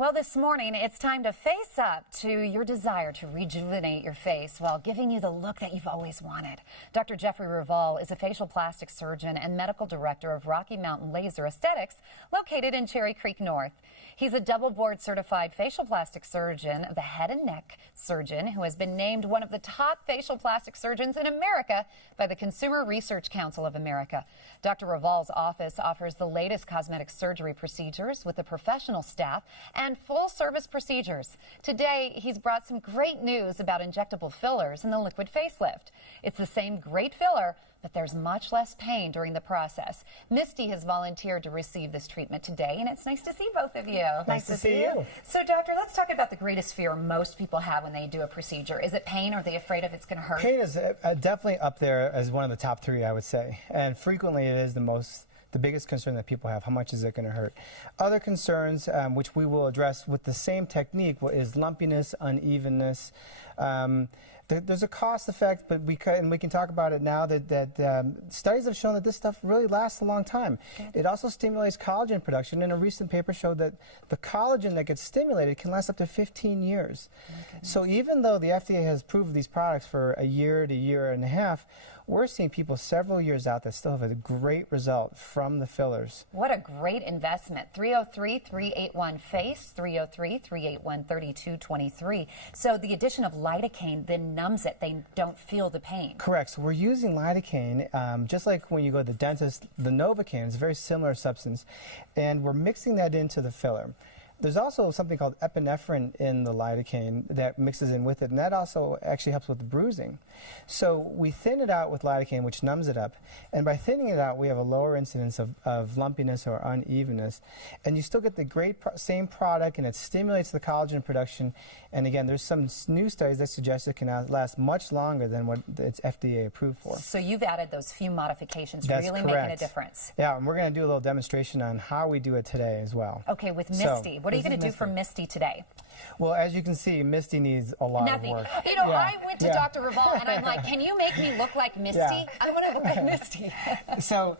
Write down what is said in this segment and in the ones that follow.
Well, this morning, it's time to face up to your desire to rejuvenate your face while giving you the look that you've always wanted. Dr. Jeffrey Raval is a facial plastic surgeon and medical director of Rocky Mountain Laser Aesthetics, located in Cherry Creek North. He's a double board certified facial plastic surgeon, the head and neck surgeon, who has been named one of the top facial plastic surgeons in America by the Consumer Research Council of America. Dr. Raval's office offers the latest cosmetic surgery procedures with a professional staff and full-service procedures. Today, he's brought some great news about injectable fillers and the liquid facelift. It's the same great filler, but there's much less pain during the process. Misty has volunteered to receive this treatment today, and it's nice to see both of you. Nice to see you. So, doctor, let's talk about the greatest fear most people have when they do a procedure. Is it pain? Are they afraid of it's going to hurt? Pain is definitely up there as one of the top three, I would say. And frequently it is the biggest concern that people have. How much is it going to hurt? Other concerns, which we will address with the same technique, is lumpiness, unevenness. There's a cost effect, but we can talk about it now that studies have shown that this stuff really lasts a long time. Okay. It also stimulates collagen production, and a recent paper showed that the collagen that gets stimulated can last up to 15 years. So even though the FDA has approved these products for a year to year and a half, we're seeing people several years out that still have a great result from the fillers. What a great investment. 303-381-FACE, 303-381-3223. So the addition of lidocaine then numbs it. They don't feel the pain. Correct. So we're using lidocaine, just like when you go to the dentist, the Novocaine is a very similar substance, and we're mixing that into the filler. There's also something called epinephrine in the lidocaine that mixes in with it, and that also actually helps with the bruising. So we thin it out with lidocaine, which numbs it up, and by thinning it out, we have a lower incidence of lumpiness or unevenness, and you still get the same product, and it stimulates the collagen production. And again, there's some new studies that suggest it can last much longer than what it's FDA approved for. So you've added those few modifications, That's really correct. Making a difference. Yeah, and we're going to do a little demonstration on how we do it today as well. Okay, with Misty. What are you going to do for Misty today? Well, as you can see, Misty needs a lot of work. You know, I went to Dr. Raval and I'm like, can you make me look like Misty? I want to look like Misty. So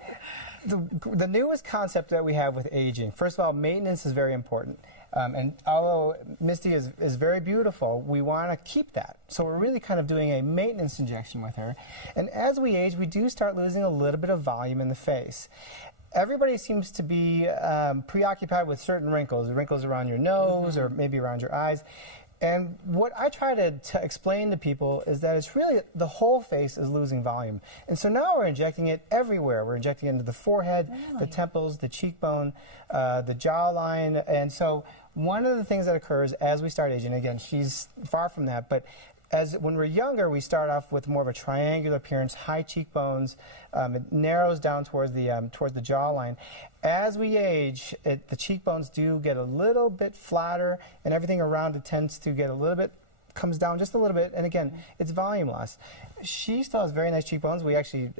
the newest concept that we have with aging, first of all, maintenance is very important. And although Misty is very beautiful, we want to keep that. So we're really kind of doing a maintenance injection with her. And as we age, we do start losing a little bit of volume in the face. Everybody seems to be preoccupied with certain wrinkles around your nose or maybe around your eyes. And what I try to explain to people is that it's really the whole face is losing volume. And so now we're injecting it everywhere. We're injecting it into the forehead, the temples, the cheekbone, the jawline. And so one of the things that occurs as we start aging, again, she's far from that, but when we're younger, we start off with more of a triangular appearance, high cheekbones. It narrows down towards the jawline. As we age, the cheekbones do get a little bit flatter, and everything around it tends to get comes down just a little bit, and again, it's volume loss. She still has very nice cheekbones. We actually,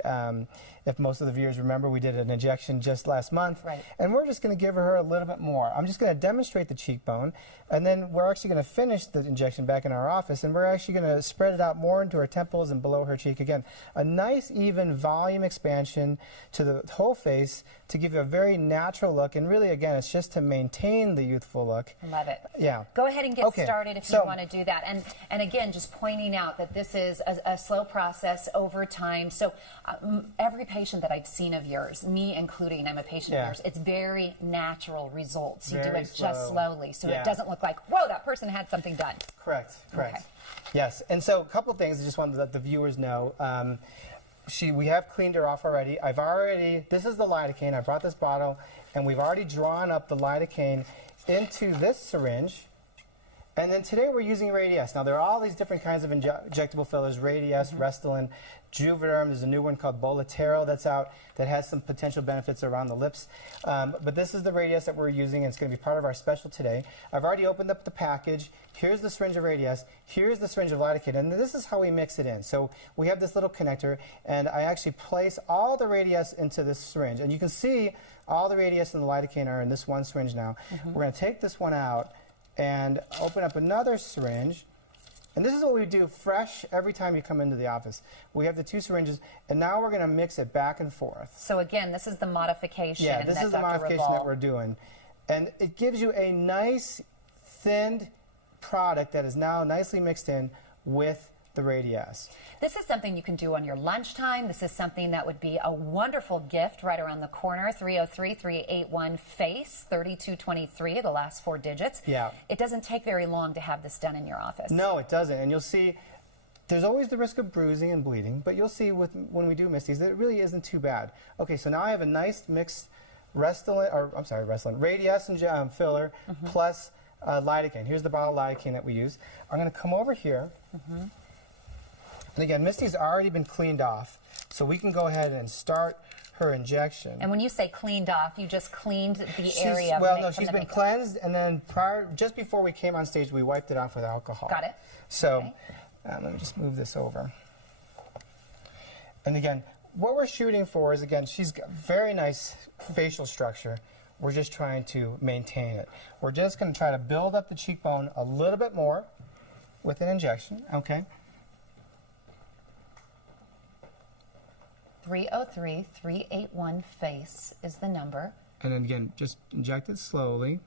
if most of the viewers remember, we did an injection just last month, and we're just going to give her a little bit more. I'm just going to demonstrate the cheekbone, and then we're actually going to finish the injection back in our office, and we're actually going to spread it out more into her temples and below her cheek. Again, a nice, even volume expansion to the whole face to give you a very natural look, and really, again, it's just to maintain the youthful look. Love it. Yeah. Go ahead and get started if you want to do that. And again, just pointing out that this is a slow process over time. So every patient that I've seen of yours, me including, I'm a patient of yours, it's very natural results. You do it just slowly, so it doesn't look like, whoa, that person had something done. Correct. Yes, and so a couple of things I just wanted to let the viewers know. We have cleaned her off already. This is the lidocaine. I brought this bottle, and we've already drawn up the lidocaine into this syringe. And then today we're using Radiesse. Now there are all these different kinds of injectable fillers, Radiesse, Restylane, Juvederm. There's a new one called Bolatero that's out that has some potential benefits around the lips. But this is the Radiesse that we're using, and it's going to be part of our special today. I've already opened up the package. Here's the syringe of Radiesse. Here's the syringe of lidocaine. And this is how we mix it in. So we have this little connector, and I actually place all the Radiesse into this syringe. And you can see all the Radiesse and the lidocaine are in this one syringe now. We're going to take this one out and open up another syringe. And this is what we do fresh every time you come into the office. We have the two syringes, and now we're going to mix it back and forth. So again, this is the modification. Yeah, this is the modification that we're doing. And it gives you a nice thinned product that is now nicely mixed in with the Radiesse. This is something you can do on your lunchtime. This is something that would be a wonderful gift right around the corner. 303-381-FACE, 3223, the last 4 digits. Yeah. It doesn't take very long to have this done in your office. No, it doesn't. And you'll see there's always the risk of bruising and bleeding, but you'll see when we do Misty's that it really isn't too bad. Okay, so now I have a nice mixed Radiesse and filler plus Lidocaine. Here's the bottle of Lidocaine that we use. I'm going to come over here. And again, Misty's already been cleaned off, so we can go ahead and start her injection. And when you say cleaned off, you just cleaned the area. Well, no, she's been cleansed, and then just before we came on stage, we wiped it off with alcohol. Got it. So okay. Let me just move this over. And again, what we're shooting for is, again, she's got very nice facial structure. We're just trying to maintain it. We're just going to try to build up the cheekbone a little bit more with an injection, okay? 303-381-FACE is the number. And then again, just inject it slowly.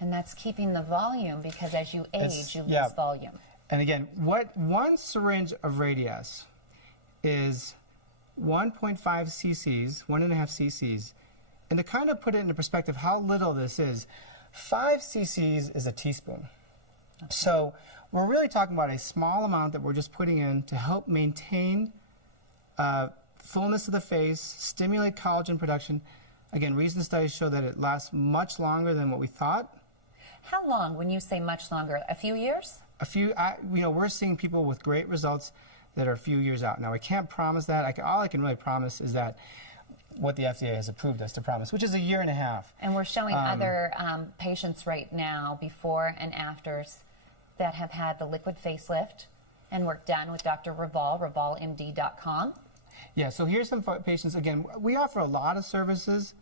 And that's keeping the volume because as you age, you lose volume. And again, one syringe of Radiesse is 1.5 cc's, 1.5 cc's. And to kind of put it into perspective how little this is, 5 cc's is a teaspoon. Okay. So we're really talking about a small amount that we're just putting in to help maintain fullness of the face, stimulate collagen production. Again, recent studies show that it lasts much longer than what we thought. How long when you say much longer? A few years? We're seeing people with great results that are a few years out. Now, I can't promise that. All I can really promise is that what the FDA has approved us to promise, which is 1.5 years. And we're showing other patients right now, before and afters, that have had the liquid facelift and work done with Dr. Raval, ravalmd.com. Yeah, so here's some patients. Again, we offer a lot of services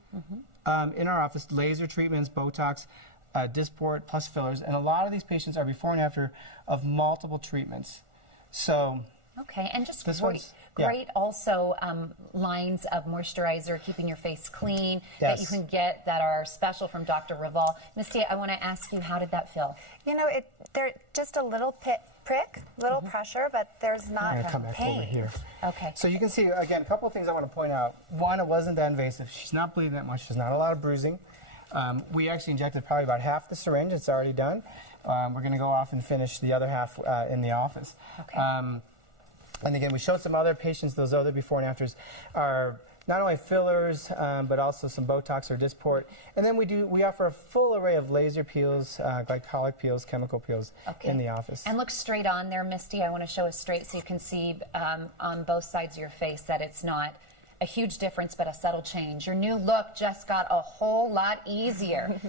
in our office, laser treatments, Botox, Dysport, plus fillers, and a lot of these patients are before and after of multiple treatments. So okay, and just great also lines of moisturizer, keeping your face clean, that you can get that are special from Dr. Raval. Misty, I want to ask you, how did that feel? You know, they're just a little prick, little pressure, but there's not I'm going to come back over here. Okay. So you can see, again, a couple of things I want to point out. One, it wasn't that invasive. She's not bleeding that much. There's not a lot of bruising. We actually injected probably about half the syringe. It's already done. We're going to go off and finish the other half in the office. Okay. And again, we showed some other patients. Those other before and afters are not only fillers, but also some Botox or Dysport. And then we offer a full array of laser peels, glycolic peels, chemical peels in the office. And look straight on there, Misty. I want to show us straight so you can see on both sides of your face that it's not a huge difference, but a subtle change. Your new look just got a whole lot easier.